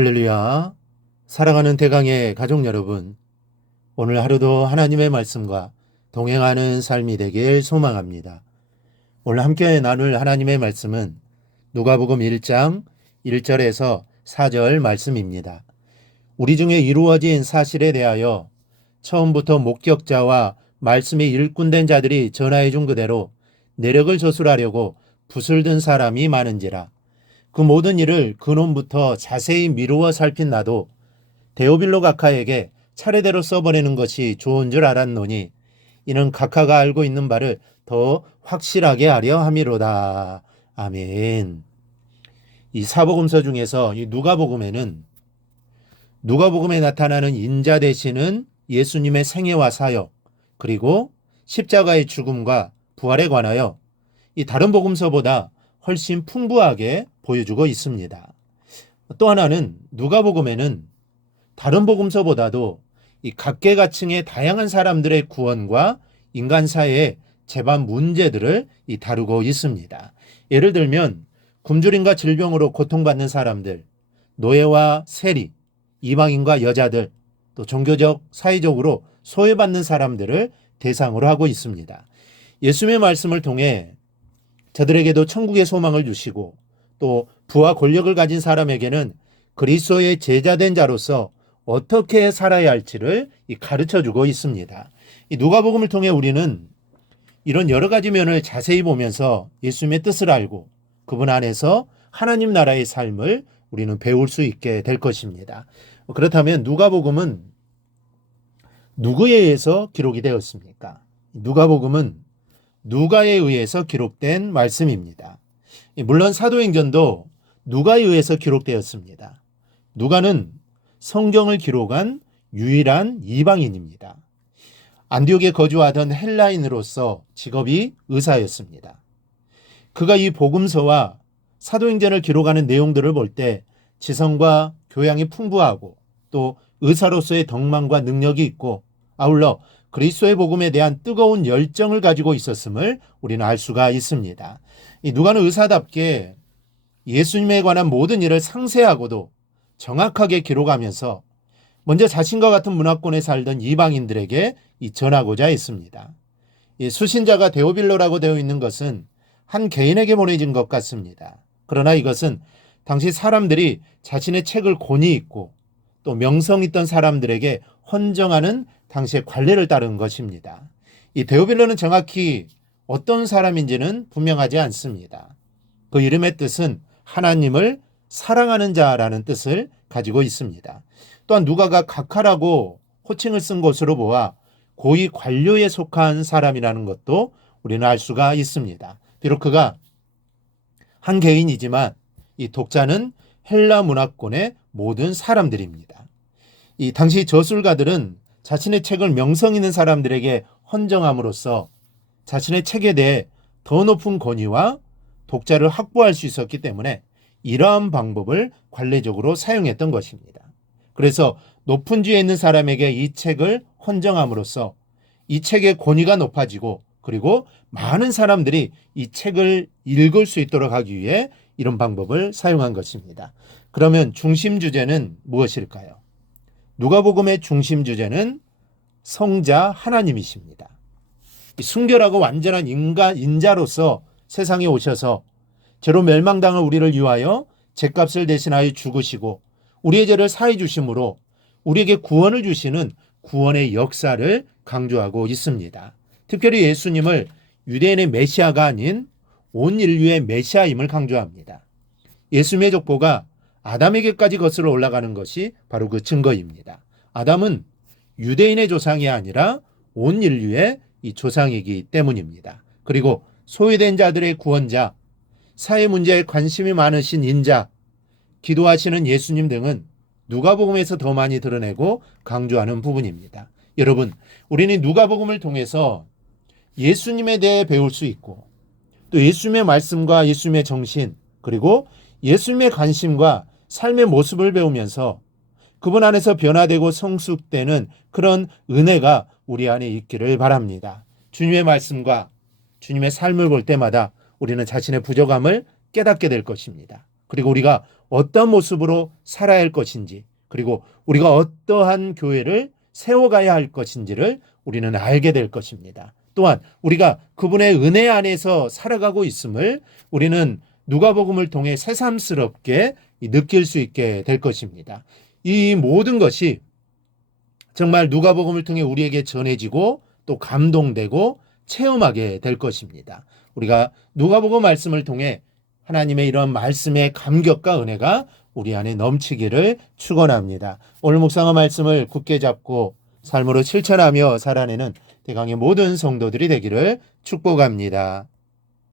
할렐루야. 사랑하는 대강의 가족 여러분, 오늘 하루도 하나님의 말씀과 동행하는 삶이 되길 소망합니다. 오늘 함께 나눌 하나님의 말씀은 누가복음 1장 1절에서 4절 말씀입니다. 우리 중에 이루어진 사실에 대하여 처음부터 목격자와 말씀이 일꾼된 자들이 전하해 준 그대로 내력을 저술하려고 붓을 든 사람이 많은지라. 그 모든 일을 근원부터 자세히 미루어 살핀 나도 데오빌로 각하에게 차례대로 써버리는 것이 좋은 줄 알았노니 이는 각하가 알고 있는 바를 더 확실하게 하려 함이로다. 아멘. 이 사복음서 중에서 이 누가복음에 나타나는 인자 되시는 예수님의 생애와 사역, 그리고 십자가의 죽음과 부활에 관하여 이 다른 복음서보다 훨씬 풍부하게 보여주고 있습니다. 또 하나는 누가복음에는 다른 복음서보다도 이 각계각층의 다양한 사람들의 구원과 인간 사회의 재반 문제들을 다루고 있습니다. 예를 들면 굶주림과 질병으로 고통받는 사람들, 노예와 세리, 이방인과 여자들, 또 종교적, 사회적으로 소외받는 사람들을 대상으로 하고 있습니다. 예수님의 말씀을 통해 저들에게도 천국의 소망을 주시고 또 부와 권력을 가진 사람에게는 그리스도의 제자된 자로서 어떻게 살아야 할지를 가르쳐주고 있습니다. 이 누가복음을 통해 우리는 이런 여러 가지 면을 자세히 보면서 예수님의 뜻을 알고 그분 안에서 하나님 나라의 삶을 우리는 배울 수 있게 될 것입니다. 그렇다면 누가복음은 누구에 의해서 기록이 되었습니까? 누가복음은 누가에 의해서 기록된 말씀입니다. 물론 사도행전도 누가에 의해서 기록되었습니다. 누가는 성경을 기록한 유일한 이방인입니다. 안디옥에 거주하던 헬라인으로서 직업이 의사였습니다. 그가 이 복음서와 사도행전을 기록하는 내용들을 볼 때 지성과 교양이 풍부하고 또 의사로서의 덕망과 능력이 있고 아울러 그리스도의 복음에 대한 뜨거운 열정을 가지고 있었음을 우리는 알 수가 있습니다. 이 누가는 의사답게 예수님에 관한 모든 일을 상세하고도 정확하게 기록하면서 먼저 자신과 같은 문화권에 살던 이방인들에게 전하고자 했습니다. 수신자가 데오빌로라고 되어 있는 것은 한 개인에게 보내진 것 같습니다. 그러나 이것은 당시 사람들이 자신의 책을 권위 있고 또 명성 있던 사람들에게 헌정하는 당시의 관례를 따른 것입니다. 이 데오빌로는 정확히 어떤 사람인지는 분명하지 않습니다. 그 이름의 뜻은 하나님을 사랑하는 자라는 뜻을 가지고 있습니다. 또한 누가가 각하라고 호칭을 쓴 것으로 보아 고위 관료에 속한 사람이라는 것도 우리는 알 수가 있습니다. 비록 그가 한 개인이지만 이 독자는 헬라 문화권의 모든 사람들입니다. 이 당시 저술가들은 자신의 책을 명성 있는 사람들에게 헌정함으로써 자신의 책에 대해 더 높은 권위와 독자를 확보할 수 있었기 때문에 이러한 방법을 관례적으로 사용했던 것입니다. 그래서 높은 지위에 있는 사람에게 이 책을 헌정함으로써 이 책의 권위가 높아지고 그리고 많은 사람들이 이 책을 읽을 수 있도록 하기 위해 이런 방법을 사용한 것입니다. 그러면 중심 주제는 무엇일까요? 누가복음의 중심 주제는 성자 하나님이십니다. 순결하고 완전한 인자로서 세상에 오셔서 죄로 멸망당한 우리를 위하여 죄값을 대신하여 죽으시고 우리의 죄를 사해 주심으로 우리에게 구원을 주시는 구원의 역사를 강조하고 있습니다. 특별히 예수님을 유대인의 메시아가 아닌 온 인류의 메시아임을 강조합니다. 예수님의 족보가 아담에게까지 거슬러 올라가는 것이 바로 그 증거입니다. 아담은 유대인의 조상이 아니라 온 인류의 이 조상이기 때문입니다. 그리고 소외된 자들의 구원자, 사회 문제에 관심이 많으신 인자, 기도하시는 예수님 등은 누가복음에서 더 많이 드러내고 강조하는 부분입니다. 여러분, 우리는 누가복음을 통해서 예수님에 대해 배울 수 있고 또 예수님의 말씀과 예수님의 정신 그리고 예수님의 관심과 삶의 모습을 배우면서 그분 안에서 변화되고 성숙되는 그런 은혜가 우리 안에 있기를 바랍니다. 주님의 말씀과 주님의 삶을 볼 때마다 우리는 자신의 부족함을 깨닫게 될 것입니다. 그리고 우리가 어떤 모습으로 살아야 할 것인지, 그리고 우리가 어떠한 교회를 세워가야 할 것인지를 우리는 알게 될 것입니다. 또한 우리가 그분의 은혜 안에서 살아가고 있음을 우리는 누가복음을 통해 새삼스럽게 느낄 수 있게 될 것입니다. 이 모든 것이 정말 누가복음을 통해 우리에게 전해지고 또 감동되고 체험하게 될 것입니다. 우리가 누가복음 말씀을 통해 하나님의 이런 말씀의 감격과 은혜가 우리 안에 넘치기를 축원합니다. 오늘 묵상한 말씀을 굳게 잡고 삶으로 실천하며 살아내는 대강의 모든 성도들이 되기를 축복합니다.